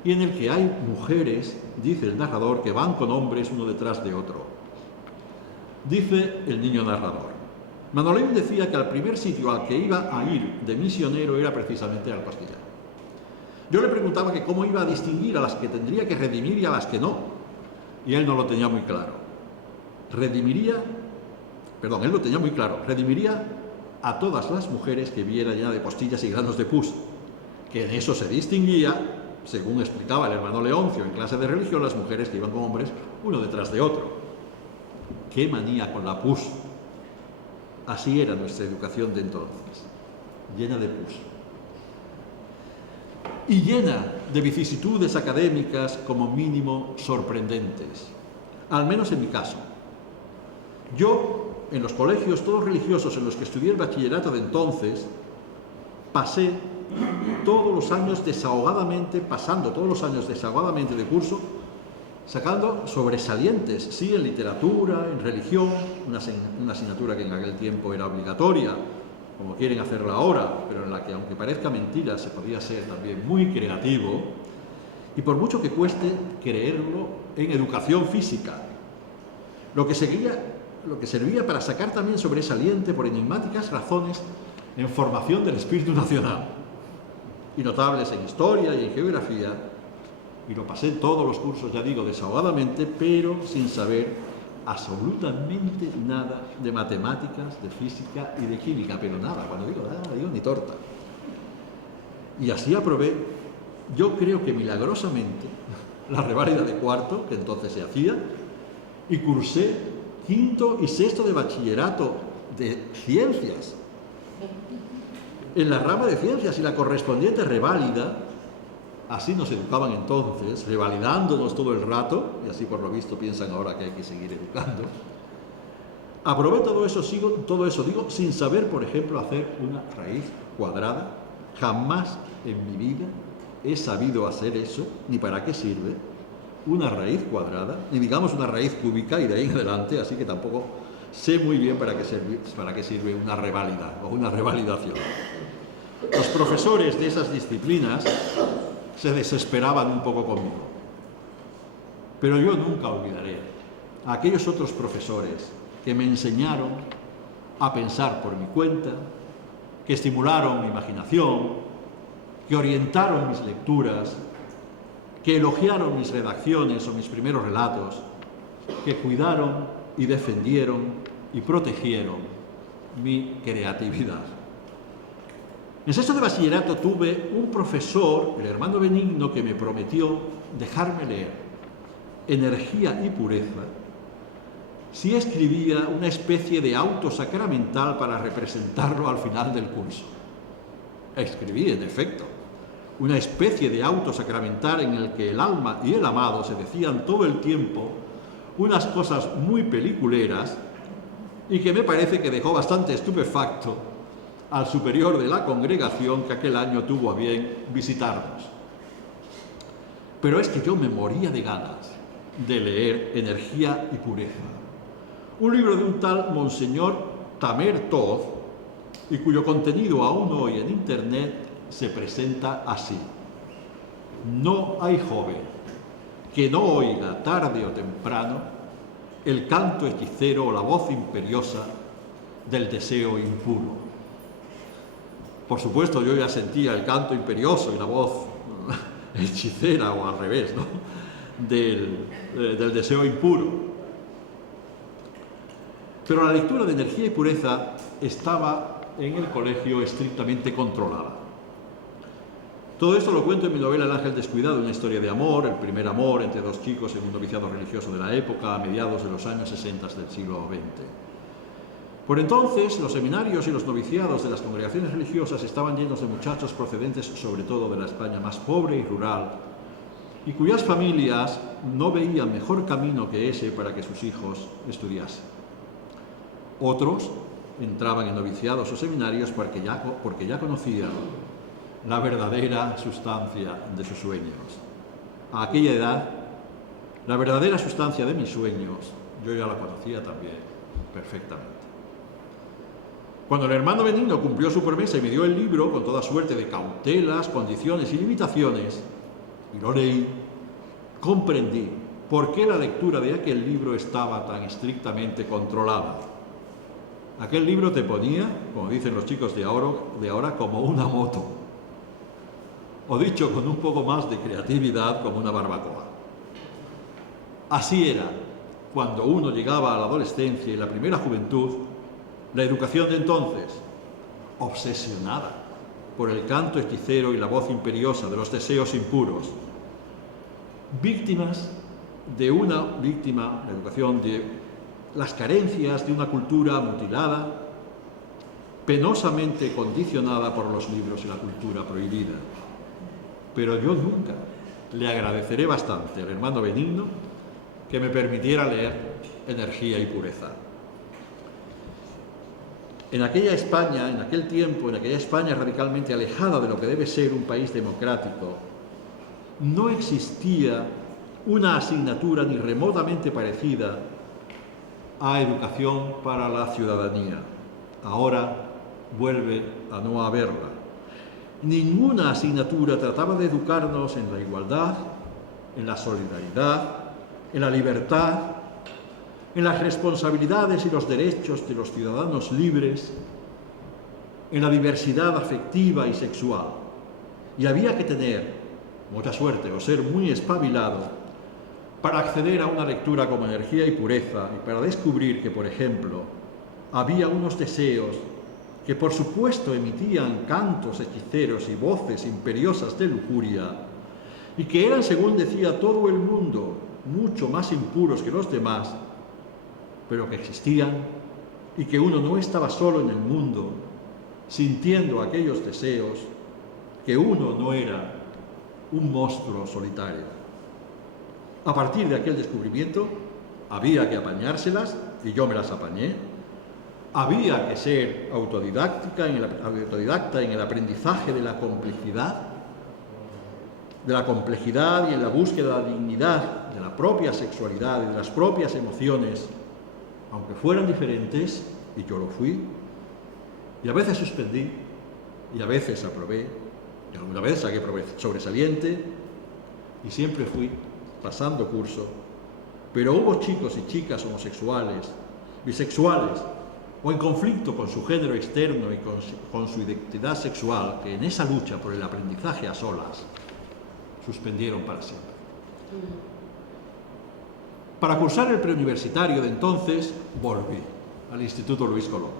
y en el que hay mujeres, dice el narrador, que van con hombres uno detrás de otro. Dice el niño narrador: Manolín decía que al primer sitio al que iba a ir de misionero era precisamente al Costillar. Yo le preguntaba que cómo iba a distinguir a las que tendría que redimir y a las que no. Y él no lo tenía muy claro. Redimiría a todas las mujeres que viera llena de costillas y granos de pus, que en eso se distinguía, según explicaba el hermano Leoncio en clase de religión, las mujeres que iban con hombres uno detrás de otro. ¡Qué manía con la pus! Así era nuestra educación de entonces, llena de pus. Y llena de vicisitudes académicas como mínimo sorprendentes, al menos en mi caso. Yo, en los colegios todos religiosos en los que estudié el bachillerato de entonces, pasando todos los años desahogadamente de curso, sacando sobresalientes, sí, en literatura, en religión, una asignatura que en aquel tiempo era obligatoria, como quieren hacerla ahora, pero en la que, aunque parezca mentira, se podía ser también muy creativo, y por mucho que cueste creerlo, en educación física, lo que servía para sacar también sobresaliente por enigmáticas razones en formación del espíritu nacional, y notables en historia y en geografía, y lo pasé en todos los cursos, ya digo, desahogadamente, pero sin saber absolutamente nada de matemáticas, de física y de química, pero nada, cuando digo nada, digo ni torta. Y así aprobé, yo creo que milagrosamente, la reválida de cuarto, que entonces se hacía, y cursé quinto y sexto de bachillerato de ciencias, en la rama de ciencias, y la correspondiente reválida. Así nos educaban entonces, revalidándonos todo el rato, y así por lo visto piensan ahora que hay que seguir educando. Aprobé todo eso, digo, sin saber, por ejemplo, hacer una raíz cuadrada. Jamás en mi vida he sabido hacer eso, ni para qué sirve una raíz cuadrada, ni digamos una raíz cúbica, y de ahí en adelante, así que tampoco sé muy bien para qué sirve una reválida o una revalidación. Los profesores de esas disciplinas se desesperaban un poco conmigo. Pero yo nunca olvidaré a aquellos otros profesores que me enseñaron a pensar por mi cuenta, que estimularon mi imaginación, que orientaron mis lecturas, que elogiaron mis redacciones o mis primeros relatos, que cuidaron y defendieron y protegieron mi creatividad. En sexto de bachillerato tuve un profesor, el hermano Benigno, que me prometió dejarme leer Energía y Pureza si escribía una especie de auto sacramental para representarlo al final del curso. Escribí, en efecto, una especie de auto sacramental en el que el alma y el amado se decían todo el tiempo unas cosas muy peliculeras y que me parece que dejó bastante estupefacto al superior de la congregación que aquel año tuvo a bien visitarnos. Pero es que yo me moría de ganas de leer Energía y Pureza, un libro de un tal Monseñor Tamer Toz, y cuyo contenido aún hoy en Internet se presenta así: no hay joven que no oiga tarde o temprano el canto hechicero o la voz imperiosa del deseo impuro. Por supuesto, yo ya sentía el canto imperioso y la voz hechicera, o al revés, ¿no?, del deseo impuro. Pero la lectura de Energía y Pureza estaba en el colegio estrictamente controlada. Todo esto lo cuento en mi novela El ángel descuidado, una historia de amor, el primer amor entre dos chicos en un noviciado religioso de la época, a mediados de los años 60 del siglo XX. Por entonces, los seminarios y los noviciados de las congregaciones religiosas estaban llenos de muchachos procedentes sobre todo de la España más pobre y rural, y cuyas familias no veían mejor camino que ese para que sus hijos estudiasen. Otros entraban en noviciados o seminarios porque ya conocían la verdadera sustancia de sus sueños. A aquella edad, la verdadera sustancia de mis sueños, yo ya la conocía también perfectamente. Cuando el hermano Benigno cumplió su promesa y me dio el libro con toda suerte de cautelas, condiciones y limitaciones, y lo leí, comprendí por qué la lectura de aquel libro estaba tan estrictamente controlada. Aquel libro te ponía, como dicen los chicos de ahora, como una moto. O dicho con un poco más de creatividad, como una barbacoa. Así era, cuando uno llegaba a la adolescencia y la primera juventud, la educación de entonces, obsesionada por el canto hechicero y la voz imperiosa de los deseos impuros, la educación de las carencias de una cultura mutilada, penosamente condicionada por los libros y la cultura prohibida. Pero yo nunca le agradeceré bastante al hermano Benigno que me permitiera leer Energía y Pureza. En aquella España, en aquel tiempo, en aquella España radicalmente alejada de lo que debe ser un país democrático, no existía una asignatura ni remotamente parecida a educación para la ciudadanía. Ahora vuelve a no haberla. Ninguna asignatura trataba de educarnos en la igualdad, en la solidaridad, en la libertad, en las responsabilidades y los derechos de los ciudadanos libres, en la diversidad afectiva y sexual. Y había que tener mucha suerte o ser muy espabilado para acceder a una lectura como Energía y Pureza y para descubrir que, por ejemplo, había unos deseos que por supuesto emitían cantos hechiceros y voces imperiosas de lujuria y que eran, según decía todo el mundo, mucho más impuros que los demás, pero que existían y que uno no estaba solo en el mundo sintiendo aquellos deseos, que uno no era un monstruo solitario. A partir de aquel descubrimiento había que apañárselas, y yo me las apañé. Había que ser autodidacta en el aprendizaje de la complejidad y en la búsqueda de la dignidad de la propia sexualidad y de las propias emociones, aunque fueran diferentes, y yo lo fui, y a veces suspendí, y a veces aprobé, y alguna vez saqué sobresaliente, y siempre fui pasando curso, pero hubo chicos y chicas homosexuales, bisexuales, o en conflicto con su género externo y con su identidad sexual, que en esa lucha por el aprendizaje a solas, suspendieron para siempre. Para cursar el preuniversitario de entonces, volví al Instituto Luis Coloma.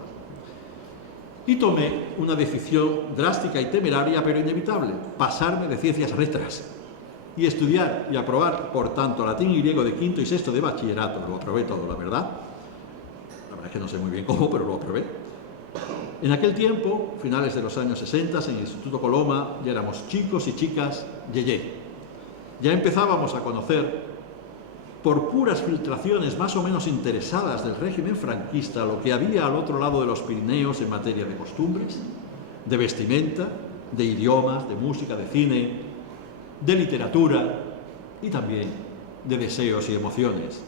Y tomé una decisión drástica y temeraria, pero inevitable: pasarme de ciencias letras y estudiar y aprobar, por tanto, latín y griego de quinto y sexto de bachillerato. Lo aprobé todo, la verdad. La verdad es que no sé muy bien cómo, pero lo aprobé. En aquel tiempo, finales de los años 60, en el Instituto Coloma, ya éramos chicos y chicas yeye. Ya empezábamos a conocer, por puras filtraciones más o menos interesadas del régimen franquista, lo que había al otro lado de los Pirineos en materia de costumbres, de vestimenta, de idiomas, de música, de cine, de literatura y también de deseos y emociones.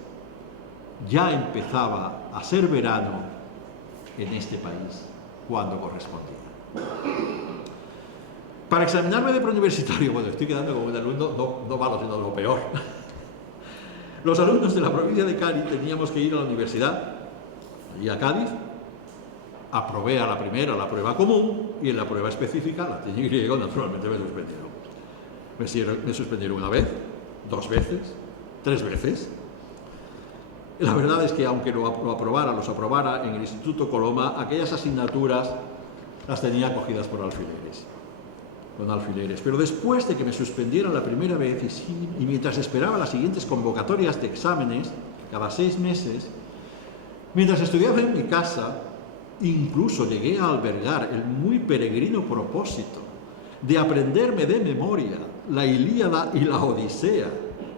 Ya empezaba a ser verano en este país cuando correspondía. Para examinarme de preuniversitario, bueno, estoy quedando como un alumno no malo, sino lo peor. Los alumnos de la provincia de Cádiz teníamos que ir a la universidad, allí a Cádiz. Aprobé a la primera la prueba común y en la prueba específica, latín y griego, naturalmente me suspendieron. Me suspendieron una vez, 2 veces, 3 veces. La verdad es que aunque los aprobara en el Instituto Coloma, aquellas asignaturas las tenía cogidas con alfileres. Pero después de que me suspendieran la primera vez y mientras esperaba las siguientes convocatorias de exámenes, cada 6 meses, mientras estudiaba en mi casa, incluso llegué a albergar el muy peregrino propósito de aprenderme de memoria la Ilíada y la Odisea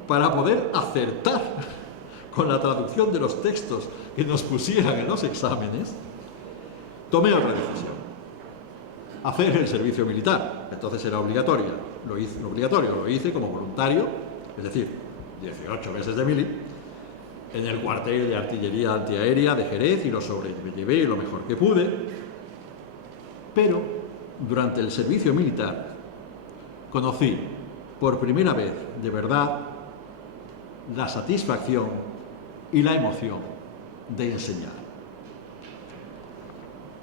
para poder acertar con la traducción de los textos que nos pusieran en los exámenes, tomé otra decisión: hacer el servicio militar. entonces era obligatorio, lo hice como voluntario, es decir, 18 meses de mili, en el cuartel de artillería antiaérea de Jerez, y lo sobrellevé lo mejor que pude, pero durante el servicio militar conocí por primera vez de verdad la satisfacción y la emoción de enseñar.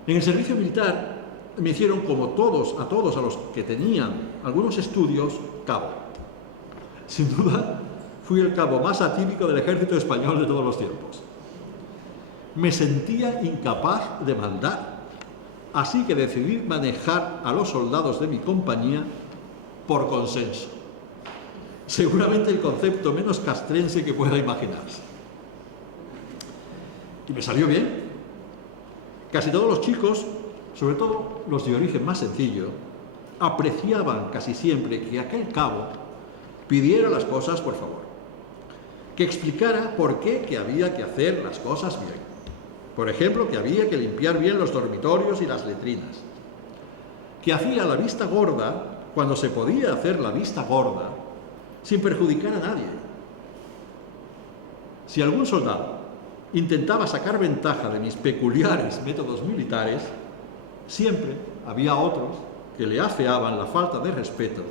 En el servicio militar me hicieron, como a todos a los que tenían algunos estudios, cabo. Sin duda, fui el cabo más atípico del ejército español de todos los tiempos. Me sentía incapaz de mandar, así que decidí manejar a los soldados de mi compañía por consenso. Seguramente el concepto menos castrense que pueda imaginarse. Y me salió bien. Casi todos los chicos, sobre todo los de origen más sencillo, apreciaban casi siempre que aquel cabo pidiera las cosas por favor, que explicara por qué que había que hacer las cosas bien. Por ejemplo, que había que limpiar bien los dormitorios y las letrinas, que hacía la vista gorda cuando se podía hacer la vista gorda sin perjudicar a nadie. Si algún soldado intentaba sacar ventaja de mis peculiares métodos militares, siempre había otros que le afeaban la falta de respeto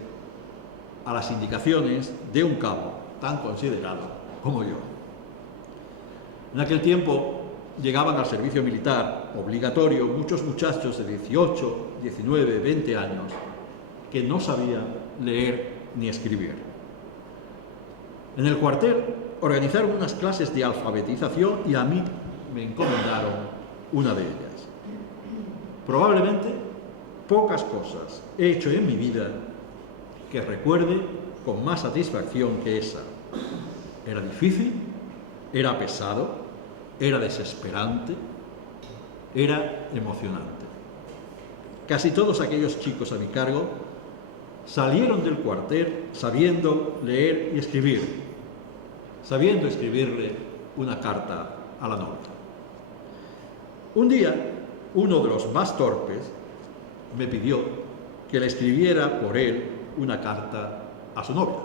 a las indicaciones de un cabo tan considerado como yo. En aquel tiempo llegaban al servicio militar obligatorio muchos muchachos de 18, 19, 20 años que no sabían leer ni escribir. En el cuartel organizaron unas clases de alfabetización y a mí me encomendaron una de ellas. Probablemente pocas cosas he hecho en mi vida que recuerde con más satisfacción que esa. Era difícil, era pesado, era desesperante, era emocionante. Casi todos aquellos chicos a mi cargo salieron del cuartel sabiendo leer y escribir, sabiendo escribirle una carta a la novia. Un día, uno de los más torpes me pidió que le escribiera por él una carta a su novia,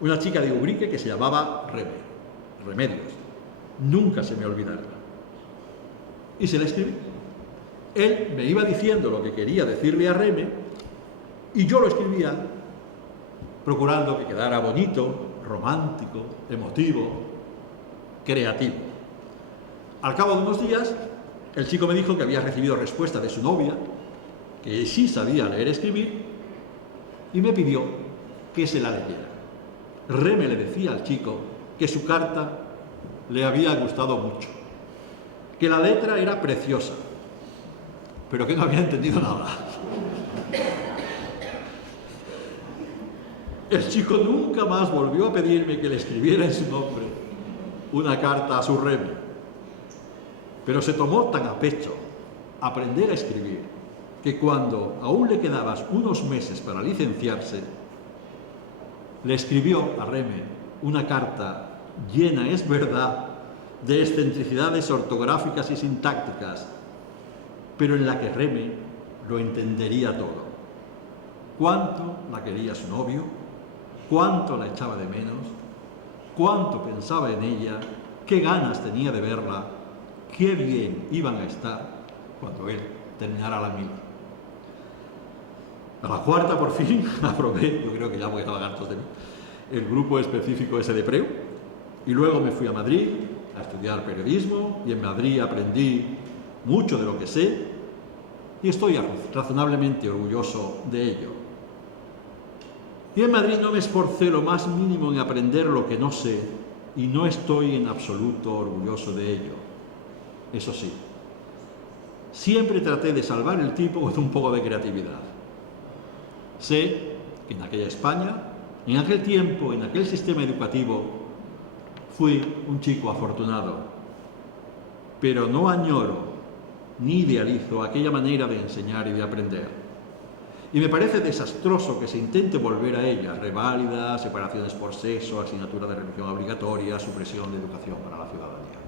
una chica de Ubrique que se llamaba Remedios. Nunca se me olvidará. Y se la escribí. Él me iba diciendo lo que quería decirle a Reme y yo lo escribía procurando que quedara bonito, romántico, emotivo, creativo. Al cabo de unos días, el chico me dijo que había recibido respuesta de su novia, que sí sabía leer y escribir, y me pidió que se la leyera. Reme le decía al chico que su carta le había gustado mucho, que la letra era preciosa, pero que no había entendido nada. El chico nunca más volvió a pedirme que le escribiera en su nombre una carta a su Reme, pero se tomó tan a pecho aprender a escribir que cuando aún le quedaban unos meses para licenciarse, le escribió a Reme una carta llena, es verdad, de excentricidades ortográficas y sintácticas, pero en la que Reme lo entendería todo. Cuánto la quería su novio, cuánto la echaba de menos, cuánto pensaba en ella, qué ganas tenía de verla, qué bien iban a estar cuando él terminara la mili. A la cuarta, por fin, aprobé, yo creo que ya porque estaban hartos de mí, el grupo específico ese de Preu, y luego me fui a Madrid a estudiar periodismo, y en Madrid aprendí mucho de lo que sé, y estoy razonablemente orgulloso de ello. Y en Madrid no me esforcé lo más mínimo en aprender lo que no sé, y no estoy en absoluto orgulloso de ello. Eso sí, siempre traté de salvar el tipo con un poco de creatividad. Sé que en aquella España, en aquel tiempo, en aquel sistema educativo, fui un chico afortunado, pero no añoro ni idealizo aquella manera de enseñar y de aprender. Y me parece desastroso que se intente volver a ella, reválida, separaciones por sexo, asignatura de religión obligatoria, supresión de educación para la ciudadanía.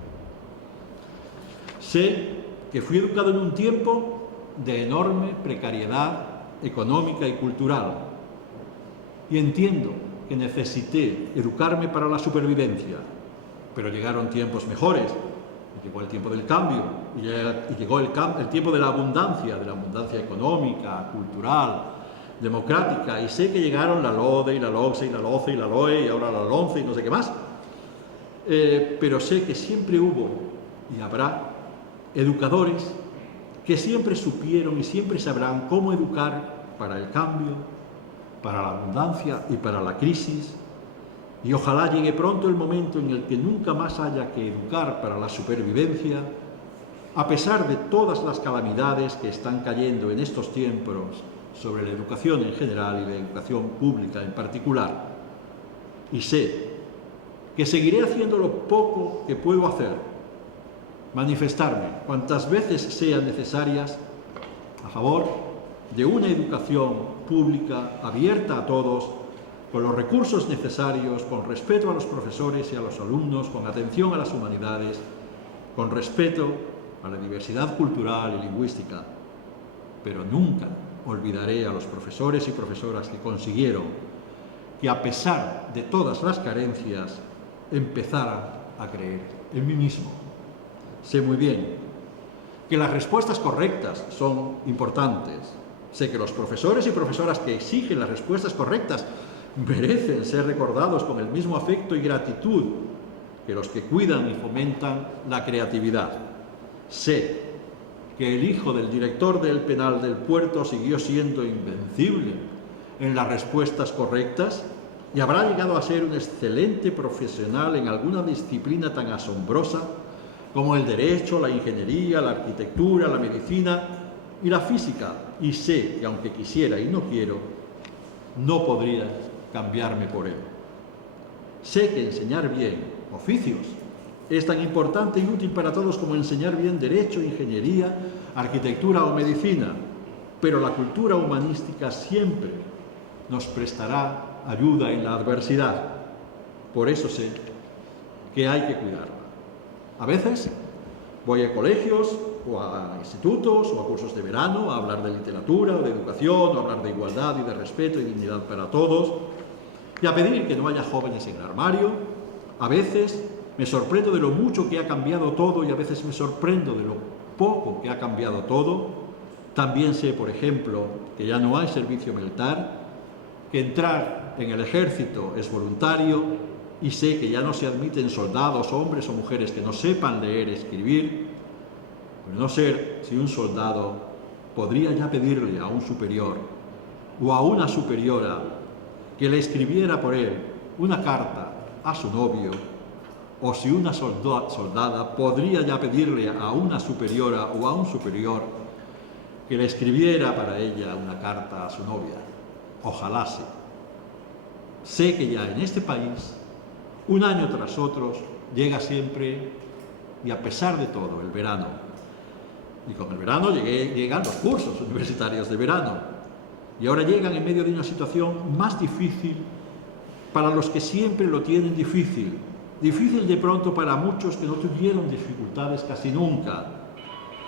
Sé que fui educado en un tiempo de enorme precariedad económica y cultural. Y entiendo que necesité educarme para la supervivencia, pero llegaron tiempos mejores, y llegó el tiempo del cambio, y llegó el tiempo de la abundancia económica, cultural, democrática, y sé que llegaron la LODE, y la LOCSE, y la LOCE, y la LOE, y ahora la LONCE, y no sé qué más. Pero sé que siempre hubo y habrá educadores que siempre supieron y siempre sabrán cómo educar para el cambio, para la abundancia y para la crisis, y ojalá llegue pronto el momento en el que nunca más haya que educar para la supervivencia, a pesar de todas las calamidades que están cayendo en estos tiempos sobre la educación en general y la educación pública en particular. Y sé que seguiré haciendo lo poco que puedo hacer, manifestarme cuantas veces sean necesarias a favor de una educación pública abierta a todos, con los recursos necesarios, con respeto a los profesores y a los alumnos, con atención a las humanidades, con respeto a la diversidad cultural y lingüística. Pero nunca olvidaré a los profesores y profesoras que consiguieron que, a pesar de todas las carencias, empezara a creer en mí mismo. Sé muy bien que las respuestas correctas son importantes. Sé que los profesores y profesoras que exigen las respuestas correctas merecen ser recordados con el mismo afecto y gratitud que los que cuidan y fomentan la creatividad. Sé que el hijo del director del penal del puerto siguió siendo invencible en las respuestas correctas y habrá llegado a ser un excelente profesional en alguna disciplina tan asombrosa como el derecho, la ingeniería, la arquitectura, la medicina y la física. Y sé que aunque quisiera y no quiero, no podría cambiarme por él. Sé que enseñar bien oficios es tan importante y útil para todos como enseñar bien derecho, ingeniería, arquitectura o medicina, pero la cultura humanística siempre nos prestará ayuda en la adversidad. Por eso sé que hay que cuidarla. A veces voy a colegios o a institutos o a cursos de verano a hablar de literatura o de educación, o a hablar de igualdad y de respeto y dignidad para todos, y a pedir que no haya jóvenes en el armario. A veces me sorprendo de lo mucho que ha cambiado todo y a veces me sorprendo de lo poco que ha cambiado todo. También sé, por ejemplo, que ya no hay servicio militar, que entrar en el ejército es voluntario, y sé que ya no se admiten soldados, hombres o mujeres que no sepan leer y escribir. Pero no sé si un soldado podría ya pedirle a un superior o a una superiora que le escribiera por él una carta a su novio, o si una soldada podría ya pedirle a una superiora o a un superior que le escribiera para ella una carta a su novia. Ojalá sí. Sé que ya en este país, un año tras otro, llega siempre, y a pesar de todo, el verano. Y con el verano llegan los cursos universitarios de verano. Y ahora llegan en medio de una situación más difícil para los que siempre lo tienen difícil. Difícil de pronto para muchos que no tuvieron dificultades casi nunca.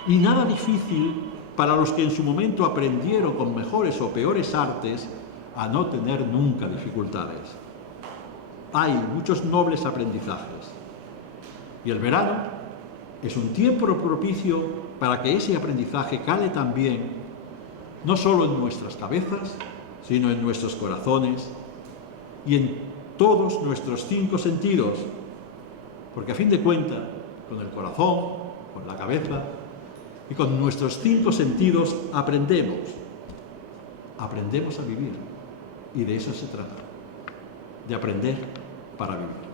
Y nada difícil para los que en su momento aprendieron con mejores o peores artes a no tener nunca dificultades. Hay muchos nobles aprendizajes. Y el verano es un tiempo propicio para que ese aprendizaje cale también, no solo en nuestras cabezas, sino en nuestros corazones y en todos nuestros 5 sentidos. Porque a fin de cuentas, con el corazón, con la cabeza y con nuestros 5 sentidos aprendemos a vivir. Y de eso se trata, de aprender para vivir.